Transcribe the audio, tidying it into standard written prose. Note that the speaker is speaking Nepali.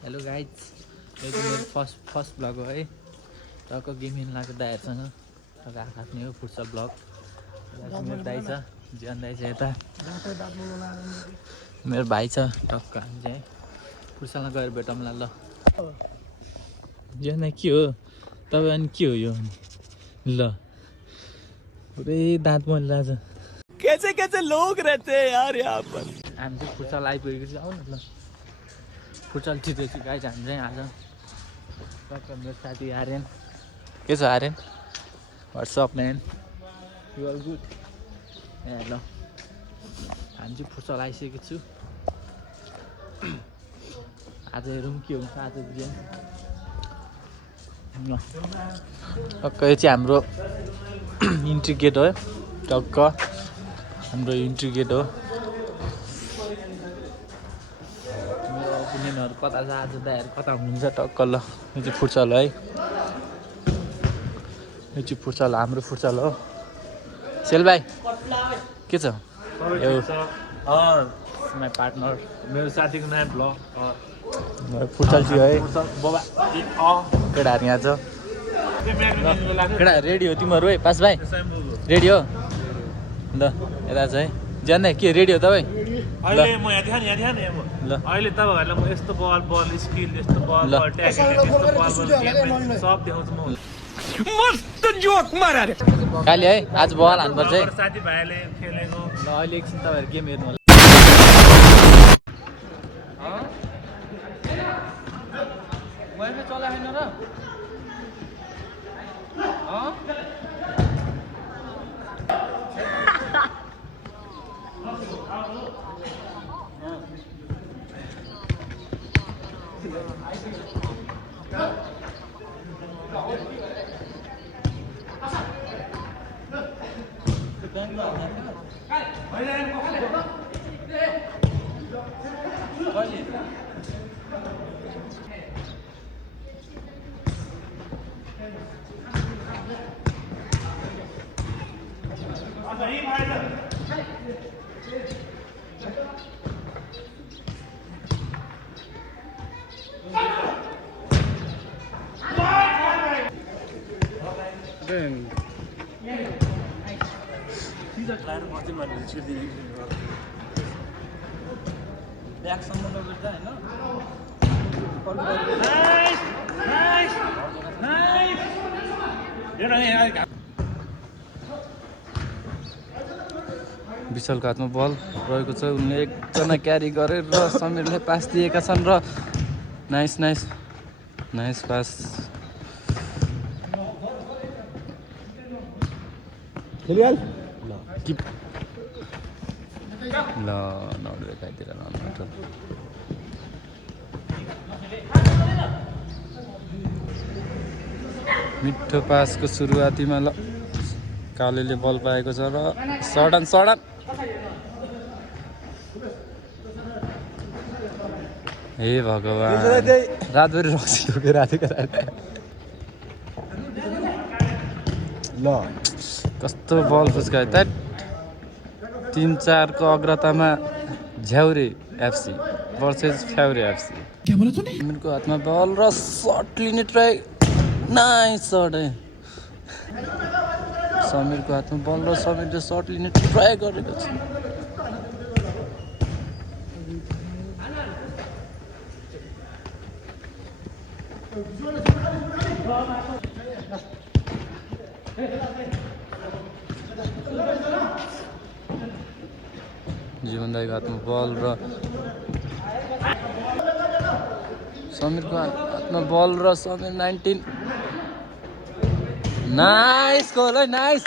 हेलो गाइज, यो चाहिँ मेरो फर्स्ट ब्लग हो है। टक्क गेमिङ लाग्यो दाइहरूसँग। टक्क आफ्नो हो फुटसल ब्लग। मेरो दाइ छ, जीवन दाइ छ यता। मेरो भाइ छ, टक्क हामी चाहिँ फुटसलमा गएर भेटौँला ल। जीवन दाइ के हो तपाईँ? अनि के हो यो? ल पुरै दाँत मोलिरहेछ। कैसे कैसे लोग रहते हैं यार यहाँ पर। हामी चाहिँ फुटसल आइपुगेको छ, आउनु ल। फुटसल जितेपछि गाइज हामी चाहिँ आज टक्क मेरो साथी आर्यन। के छ Aryan? What's up man, you are good? ए ल हामी चाहिँ फुटसल आइसकेको छु। आज हेरौँ के हुन्छ आज गेम। टक्क यो चाहिँ हाम्रो इन्ट्री गेट हो। टक्क हाम्रो इन्ट्री गेट हो। मेरो ओपिनियनहरू कता छ आज दाइहरू कता हुनुहुन्छ टक्क ल। यो चाहिँ फुटसल है, यो चाहिँ फुटसल हाम्रो फुटसल हो। सेल भाइ के छ? माई पार्टनर, मेरो साथीको नाम ब्लग फुटसल थियो है। केटाहरू यहाँ छ। केटा रेडी हो तिमीहरू है? पास भाइ रेडी हो ल? यता छ है जान्दै के रेडी हो तपाईँ? अहिले म यहाँ ध्यान ल। अहिले तपाईँहरूलाई म यस्तो बल स्किल, यस्तो बल सब देखाउँछु म। मस्त जोक मारा रे काली है। आज बल हान्नुपर्छ है। साथीभाइले खेलेको ल अहिले एकछिन तपाईँहरू गेम हेर्नु होला। वाइफाई चलाएन र? विशालको हातमा बल रहेको छ। उनले एकजना क्यारी गरेर समीरले पास दिएका छन् र नाइस नाइस नाइस पास। ल नौले खाइदिएर मिठो पासको सुरुवातीमा ल कालेले बल पाएको छ र सडन हे भगवान्, रातभरि रक्सी ठोकेर आएको ल। कस्तो बल फुस्कायो त। 3-4 को अग्रतामा झ्याउरे एफसी भर्सेस फ्याउरे एफसी। समीरको हातमा बल र सर्ट लिने ट्राई। नाइस सर्ट है। समीरको हातमा बल र समीरले सर्ट लिने ट्राई गरेको छ। जीवन दाइको हातमा बल र समीरको हातमा बल र समीर 19 नाइस गोल है, नाइस।